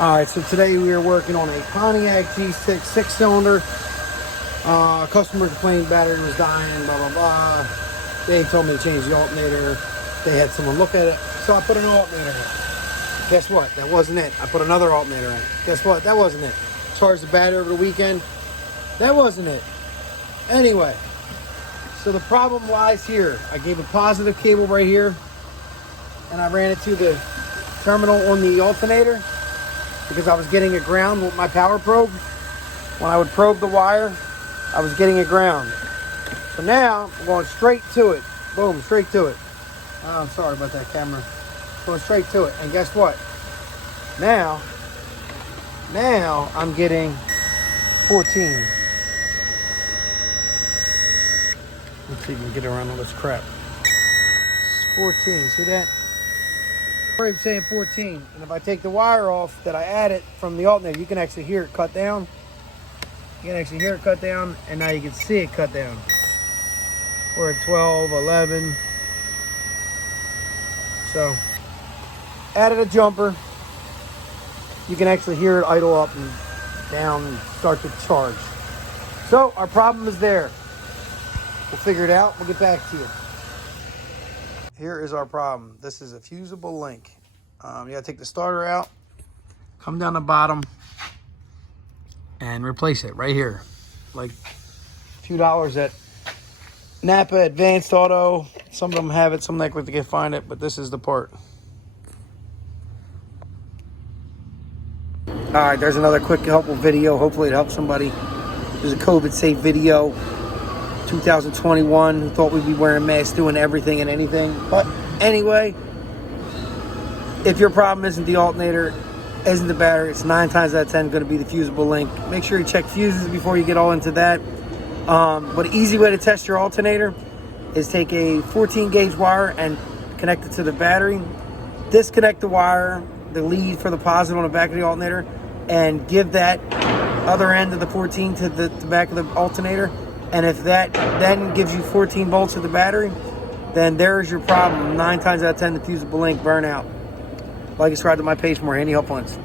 All right, so today we are working on a Pontiac GS six-cylinder. Customer complained battery was dying, blah, blah, blah. They told me to change the alternator. They had someone look at it, so I put an alternator in. Guess what? That wasn't it. I put another alternator in. Guess what? That wasn't it. Charged the battery over the weekend. That wasn't it. Anyway, so the problem lies here. I gave a positive cable right here, and I ran it to the terminal on the alternator because I was getting a ground with my power probe. When I would probe the wire, I was getting a ground. So now I'm going straight to it. Boom, straight to it. Oh, I'm sorry about that camera. Going straight to it. And guess what? Now I'm getting 14. Let's see if we can get around all this crap. It's 14, see that? I'm saying 14. And if I take the wire off that I added from the alternator, you can actually hear it cut down. You can actually hear it cut down, and now you can see it cut down. We're at 12, 11. So, added a jumper. You can actually hear it idle up and down and start to charge. So, our problem is there. We'll figure it out. We'll get back to you. Here is our problem. This is a fusible link. You gotta take the starter out, come down the bottom, and replace it right here. Like a few dollars at Napa Advanced Auto. Some of them have it, some they can find it, but this is the part. All right, there's another quick helpful video. Hopefully it helps somebody. There's a COVID safe video. 2021, who thought we'd be wearing masks, doing everything and anything. But anyway, if your problem isn't the alternator, isn't the battery, it's 9 times out of 10 going to be the fusible link. Make sure you check fuses before you get all into that. But an easy way to test your alternator is take a 14 gauge wire and connect it to the battery. Disconnect the wire, the lead for the positive on the back of the alternator, and give that other end of the 14 to the back of the alternator. And if that then gives you 14 volts of the battery, then there's your problem. 9 times out of 10, the fusible link burnout. Like and subscribe to my page for more handy help points.